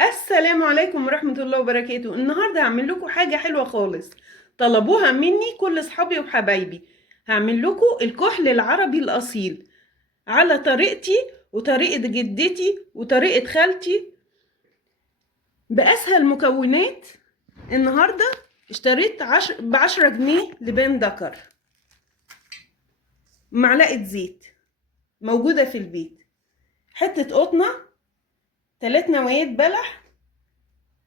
السلام عليكم ورحمة الله وبركاته. النهاردة هعمل لكم حاجة حلوة خالص طلبوها مني كل اصحابي وحبايبي. هعمل لكم الكحل العربي الأصيل على طريقتي وطريقة جدتي وطريقة خالتي بأسهل مكونات. النهاردة اشتريت ب10 جنيه لبان دكر، معلقة زيت موجودة في البيت، حتة قطنة، 3 نوايات بلح،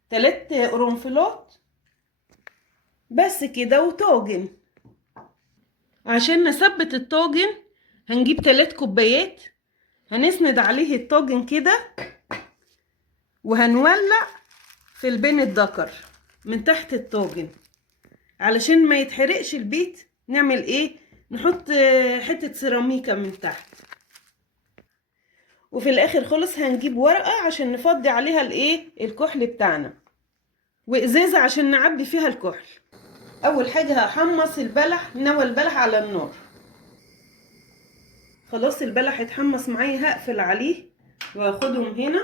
3 قرنفلات، بس كده. وطاجن عشان نثبت الطاجن هنجيب 3 كوبايات، هنسند عليه الطاجن كده وهنولع في البين الدكر من تحت الطاجن علشان ما يتحرقش البيت. نعمل ايه؟ نحط حتة سيراميكا من تحت، وفي الاخر خالص هنجيب ورقة عشان نفضي عليها الايه الكحل بتاعنا، وازازة عشان نعبي فيها الكحل. اول حاجة هحمص البلح، نوى البلح على النار. خلاص البلح اتحمص معايا، هقفل عليه وهاخدهم هنا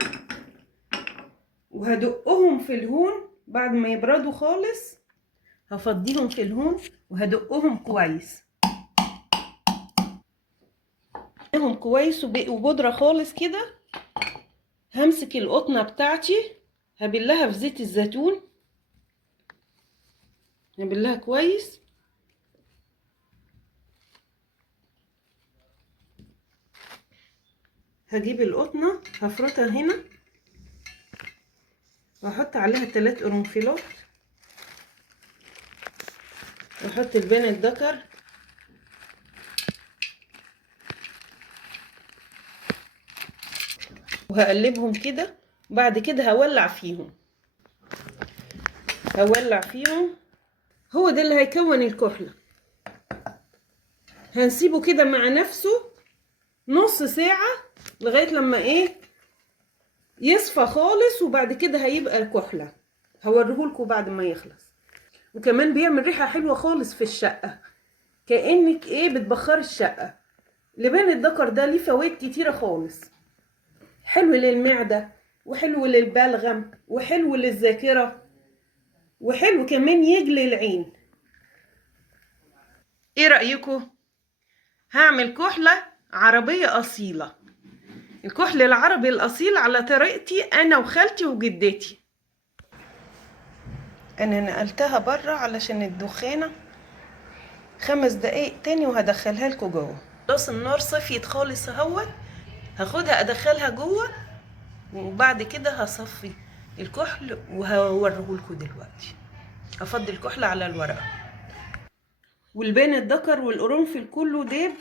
وهدقهم في الهون. بعد ما يبردوا خالص هفضيهم في الهون وهدقهم كويس، هم كويس وبقوا بودرة خالص كده. همسك القطنة بتاعتي هبلها في زيت الزيتون، هبلها كويس. هجيب القطنة هفرطها هنا واحط عليها 3 قرنفلات، واحط البين الدكر، وهقلبهم كده. بعد كده هولع فيهم، هو ده اللي هيكون الكحلة. هنسيبه كده مع نفسه نص ساعة لغاية لما ايه يصفى خالص، وبعد كده هيبقى الكحلة. هوريهولكوا بعد ما يخلص. وكمان بيعمل ريحة حلوة خالص في الشقة، كأنك ايه بتبخر الشقة. لبان الدكر ده ليه فوائد كتيرة خالص، حلو للمعدة وحلو للبلغم وحلو للذاكرة وحلو كمان يجلي العين. ايه رأيكم؟ هعمل كحلة عربية أصيلة، الكحل العربي الأصيل على طريقتي أنا وخالتي وجدتي. أنا نقلتها برا علشان الدخانة، 5 دقايق تاني وهدخلها لكم جوه. خلاص النار صفيت خالص اهوت، هاخدها ادخلها جوه وبعد كده هصفي الكحل وهوريهولكوا دلوقتي. هفضي الكحل على الورقة والبين الدكر والقرنفل كله داب.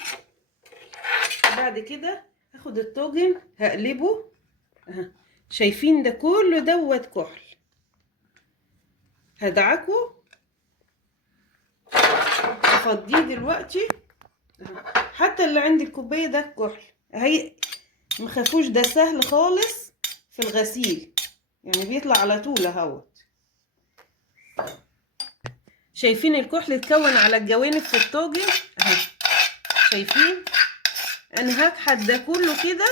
بعد كده هاخد الطاجن هقلبه. شايفين ده كله دوت كحل. هدعكه هفضيه دلوقتي. حتى اللي عندي الكوبايه ده كحل اهي، مخافوش، ده سهل خالص في الغسيل، يعني بيطلع على طول اهوت. شايفين الكحل اتكون على الجوانب في الطاجن اهي، شايفين؟ انا هكحت ده كله كده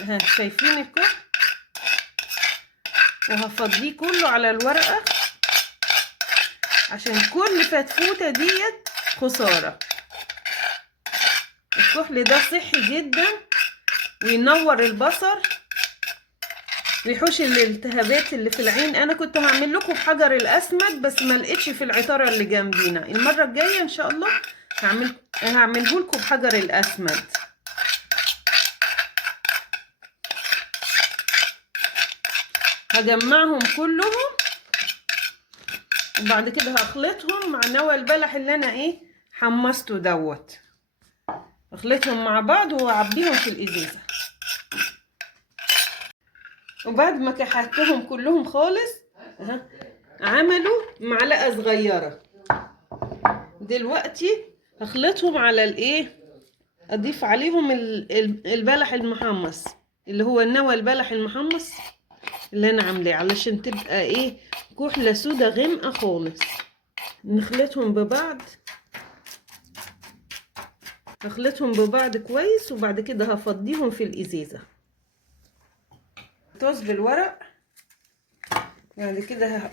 اهي، شايفين الكحل؟ وهفضيه كله على الورقة عشان كل فتفوتة ديت خسارة. الكحل ده صحي جدا وينور البصر ويحوش الالتهابات اللي في العين. انا كنت هعمل لكم بحجر الاسمد بس ما لقيتش في العطاره اللي جنبينا. المره الجايه ان شاء الله هعمله لكم بحجر الاسمد. هجمعهم كلهم وبعد كده هخلطهم مع نوى البلح اللي انا ايه حمصته دوت. اخلطهم مع بعض واعبيهم في الازازه. وبعد ما كحتهم كلهم خالص عملوا معلقه صغيره. دلوقتي هخلطهم على الايه، اضيف عليهم البلح المحمص اللي هو النوى البلح المحمص اللي انا عاملاه علشان تبقى ايه كحله سودا غامقه خالص. نخلطهم ببعض، هخلطهم ببعض كويس وبعد كده هفضيهم في الازازه. طاس بالورق بعد كده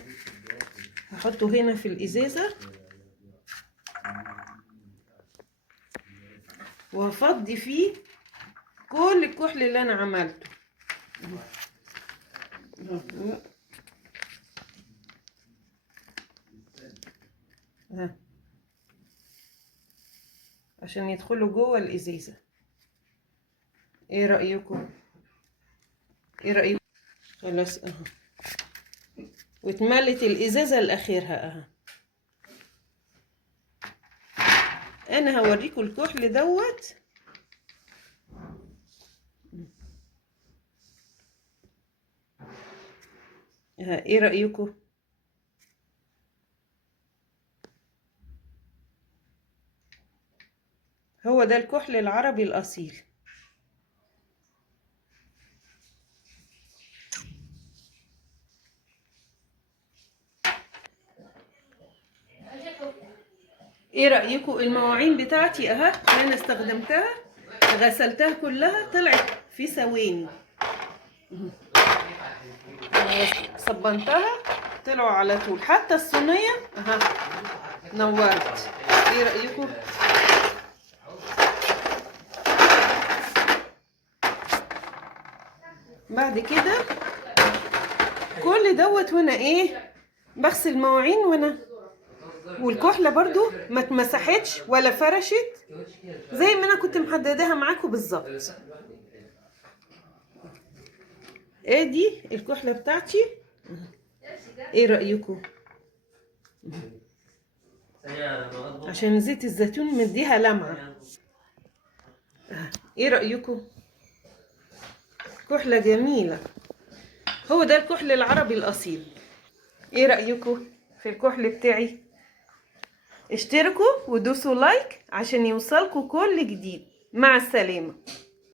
هحطه هنا في الازازة وهفضي فيه كل الكحل اللي انا عملته. عشان يدخلوا جوه الازازة. ايه رأيكم؟ ايه رأيكم؟ خلاص اهو، واتملت الازازة لاخرها اهو. انا هوريكم الكحل دوت. ايه رأيكم؟ هو ده الكحل العربي الأصيل. ايه رأيكم؟ المواعين بتاعتي اهي اللي انا استخدمتها غسلتها كلها، طلعت في ثواني. صبنتها طلعوا على طول، حتى الصينية اهي نورت. ايه رأيكم؟ بعد كده كل دوت وانا ايه بغسل مواعين، وانا والكحلة برضو ما اتمسحتش ولا فرشت، زي ما انا كنت محدداها معاكم بالظبط. ادي الكحلة بتاعتي. ايه رأيكم؟ عشان زيت الزيتون مديها لمعة. ايه رأيكم؟ كحلة جميلة. هو ده الكحل العربي الأصيل. ايه رأيكم في الكحل بتاعي؟ اشتركوا ودوسوا لايك عشان يوصلكوا كل جديد. مع السلامة.